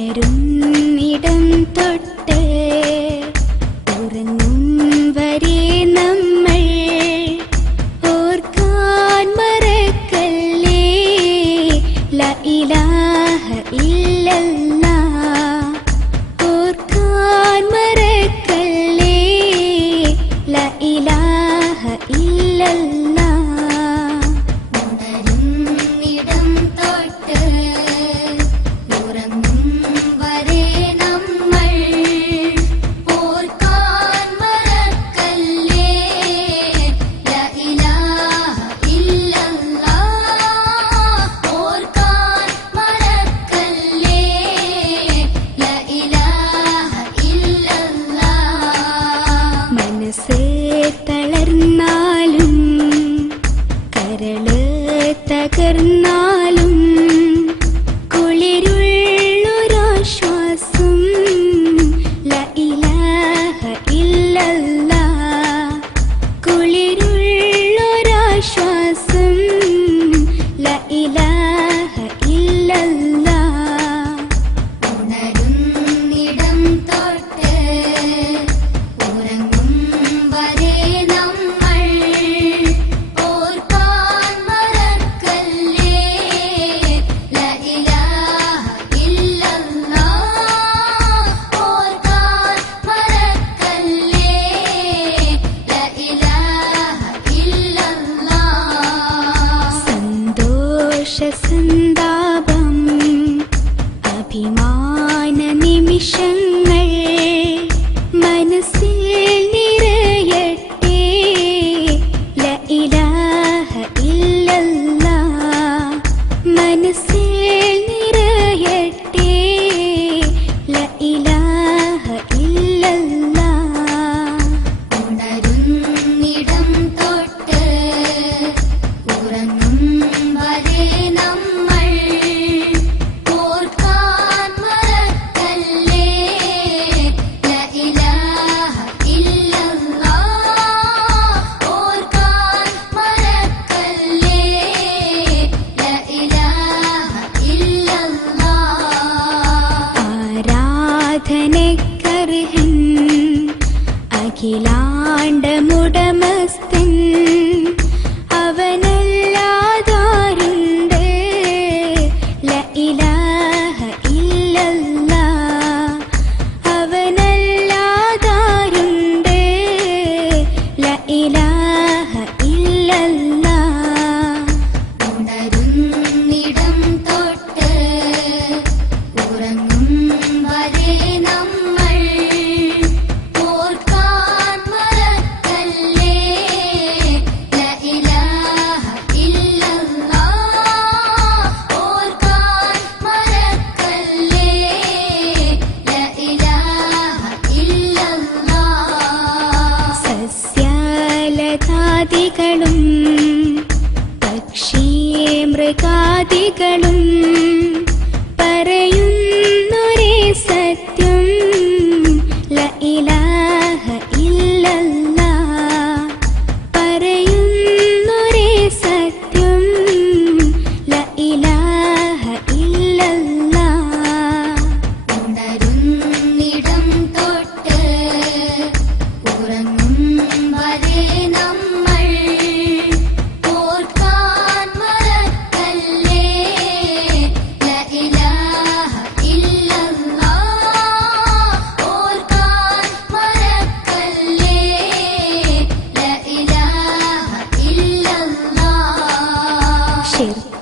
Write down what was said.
ഉണരുന്നിടം തൊട്ട് ഉറങ്ങും വരെ നമ്മൾ ഓർക്കാൻ മറക്കല്ലേ ലാ ഇലാഹ ഇല്ലല്ലാഹ്. ഓർക്കാൻ മറക്കല്ലേ ലാ ഇലാഹ ഇല്ലല്ലാഹ്. ഉണരുന്നിടം തൊട്ട് ഉറങ്ങും വരെ നമ്മൾ ഓർക്കാൻ മറക്കല്ലേ ലാ ഇലാഹ ഇല്ലല്ലാഹ്. ഓർക്കാൻ മറക്കല്ലേ ലാ ഇലാഹ ഇല്ലല്ലാഹ്. മനസ്സ് തളർന്നാലും കരള് തകർന്നാലും കുളിരുള്ളൊരാശ്വാസം ലാ ഇലാഹ ഇല്ലല്ലാഹ്. കുളിരുള്ളൊരാശ്വാസം ലാ ഇലാഹ ഇല്ലല്ലാഹ്. ഉണരുന്നിടം തൊട്ട് ഉറങ്ങും വരെ നമ്മൾ ഓർക്കാൻ മറക്കല്ലേ ലാ ഇലാഹ ഇല്ലല്ലാഹ്. ഓർക്കാൻ മറക്കല്ലേ ലാ ഇലാഹ ഇല്ലല്ലാഹ്. സന്തോഷ സന്താപം അഭിമാന നിമിഷങ്ങൾ മനസ്സിൽ നിറയട്ടെ ലാ ഇലാഹ ഇല്ലല്ലാഹ്. മനസ്സിൽ നിറയട്ടെ ലാ ഇലാഹ ഇല്ലല്ലാഹ്. ഉണരുന്നിടം തൊട്ട് ഉറങ്ങും വരെ നമ്മൾ ഓർക്കാൻ മറക്കല്ലേ ലാ ഇലാഹ ഇല്ലല്ലാഹ്. ഓർക്കാൻ മറക്കല്ലേ ലാ ഇലാഹ ഇല്ലല്ലാഹ്. ആരാധനക്കർഹൻ അഖിലാണ്ടമുടമസ്ഥൻ അവനല്ലാതാരുണ്ട് ലാ ഇലാഹ ഇല്ലല്ലാഹ്. അവനല്ലാതാരുണ്ട് ലാ ഇലാഹ ഇല്ലല്ലാഹ്. ഉണരുന്നിടം തൊട്ട് ഉറങ്ങും വരെ നമ്മൾ ഓർക്കാൻ മറക്കല്ലേ ലാ ഇലാഹ ഇല്ലല്ലാഹ്. ഓർക്കാൻ മറക്കല്ലേ ലാ ഇലാഹ ഇല്ലല്ലാഹ്. സസ്യലതാദികളും പക്ഷി മൃഗാദികളും പറയുന്നൊരേ സത്യം ലാ ഇലാഹ ഇല്ലല്ലാഹ്. പറയുന്നൊരേ സത്യം ലാ ഇലാഹ ഇല്ലല്ലാഹ്. ഉണരുന്നിടം തൊട്ട് ഉറങ്ങും വരെ നമ്മൾ ഓർക്കാൻ മറക്കല്ലേ ലാ ഇലാഹ ഇല്ലല്ലാഹ്. ഓർക്കാൻ മറക്കല്ലേ ലാ ഇലാഹ ഇല്ലല്ലാഹ്. ശിർക്ക്